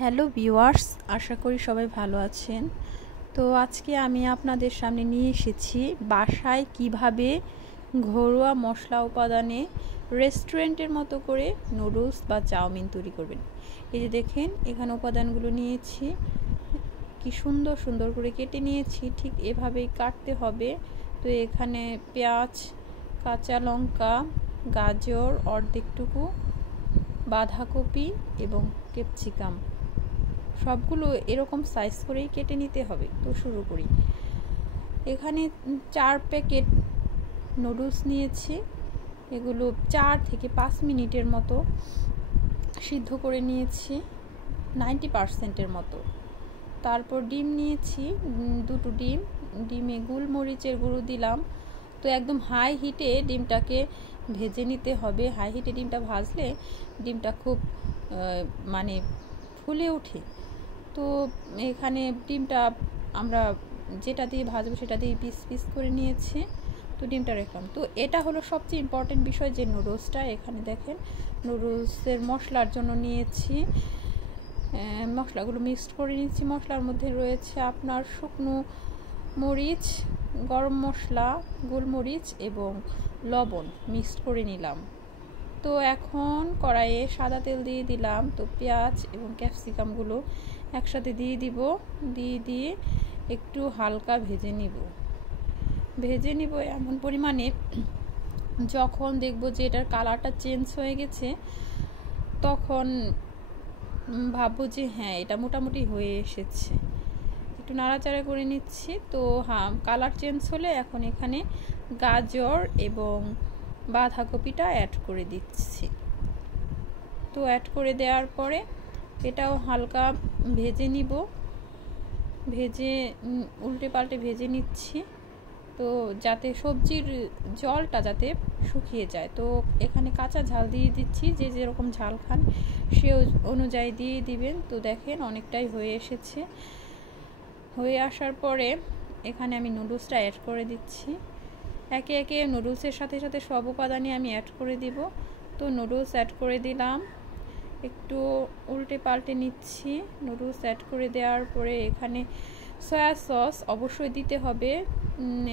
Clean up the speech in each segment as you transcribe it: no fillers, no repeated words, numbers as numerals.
Hello viewers, আশা করি সবাই ভালো আছেন। তো আজকে আমি আপনাদের সামনে নিয়ে এসেছি বাসায় কিভাবে ঘরোয়া মশলা উপাদানে রেস্টুরেন্টের মতো করে নুডলস বা চাউমিন তৈরি করবেন। এই যে দেখেন, এখানে উপাদানগুলো নিয়েছি, কি সুন্দর সুন্দর করে কেটে নিয়েছি। ঠিক এভাবেই কাটতে হবে। তো এখানে পেঁয়াজ, কাঁচা লঙ্কা, গাজর অর্ধেকটুকু, বাঁধাকপি এবং ক্যাপসিকাম সবগুলো এরকম সাইজ করেই কেটে নিতে হবে। তো শুরু করি। এখানে 4 প্যাকেট নুডলস নিয়েছি। এগুলো 4 থেকে 5 মিনিটের মতো সিদ্ধ করে নিয়েছি, 90% মতো। তারপর ডিম নিয়েছি, 2টো ডিম। ডিমে গোলমরিচের গুঁড়ো দিলাম। তো একদম হাই হিটে ডিমটাকে ভেজে নিতে হবে। হাই হিটে ডিমটা ভাজলে ডিমটা খুব ফুলে ওঠে। তো এখানে ডিমটা আমরা যেটা দিয়ে ভাজবো সেটা দিয়ে পিস পিস করে নিয়েছি। তো ডিমটা রাখলাম। তো এটা হলো সবচেয়ে ইম্পর্টেন্ট বিষয়, যে নুডলসটা। এখানে দেখেন, নুডলসের মশলার জন্য নিয়েছি, মশলাগুলো মিক্সড করে নিচ্ছি। মশলার মধ্যে রয়েছে আপনার শুকনো মরিচ, গরম মশলা, গোলমরিচ এবং লবণ মিক্সড করে নিলাম। তো এখন কড়াইয়ে সাদা তেল দিয়ে দিলাম। তো পেঁয়াজ এবং ক্যাপসিকামগুলো একসাথে দিয়ে দিব। দিয়ে একটু হালকা ভেজে নিব এমন পরিমাণে, যখন দেখব যে এটার কালারটা চেঞ্জ হয়ে গেছে, তখন ভাববো যে হ্যাঁ, এটা মোটামুটি হয়ে এসেছে। একটু নাড়াচাড়া করে নিচ্ছি। তো হ্যাঁ, কালার চেঞ্জ হলে এখন এখানে গাজর এবং বাঁধাকপিটা অ্যাড করে দিচ্ছি। তো অ্যাড করে দেওয়ার পরে এটাও হালকা ভেজে নিব। উল্টে পাল্টে ভেজে নিচ্ছি, তো যাতে সবজির জলটা যাতে শুকিয়ে যায়। তো এখানে কাঁচা ঝাল দিয়ে দিচ্ছি, যে যেরকম ঝাল খান সে অনুযায়ী দিয়ে দিবেন। তো দেখেন, অনেকটাই হয়ে এসেছে। হয়ে আসার পরে এখানে আমি নুডলসটা অ্যাড করে দিচ্ছি। একে একে নুডলসের সাথে সাথে সব উপাদানই আমি অ্যাড করে দিব। তো নুডলস অ্যাড করে দিলাম, একটু উল্টে পাল্টে নিচ্ছি। নুডলস অ্যাড করে দেওয়ার পরে এখানে সয়া সস অবশ্যই দিতে হবে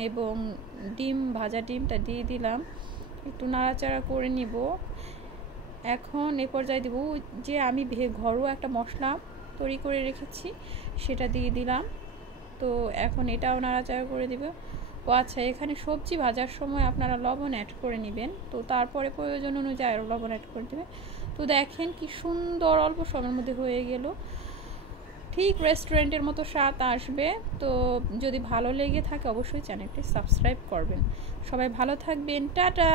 এবং ভাজা ডিমটা দিয়ে দিলাম। একটু নাড়াচাড়া করে নিব। এখন এ পর্যায়ে দেব যে আমি ঘরোয়া একটা মশলা তৈরি করে রেখেছি, সেটা দিয়ে দিলাম। তো এখন এটাও নাড়াচাড়া করে দিব। ও আচ্ছা, এখানে সবজি ভাজার সময় আপনারা লবণ অ্যাড করে নেবেন। তো তারপরে প্রয়োজন অনুযায়ী আরও লবণ অ্যাড করে দেবেন। তো দেখেন কি সুন্দর অল্প সময়ের মধ্যে হয়ে গেল। ঠিক রেস্টুরেন্টের মতো স্বাদ আসবে। তো যদি ভালো লেগে থাকে অবশ্যই চ্যানেলটি সাবস্ক্রাইব করবেন। সবাই ভালো থাকবেন। টাটা।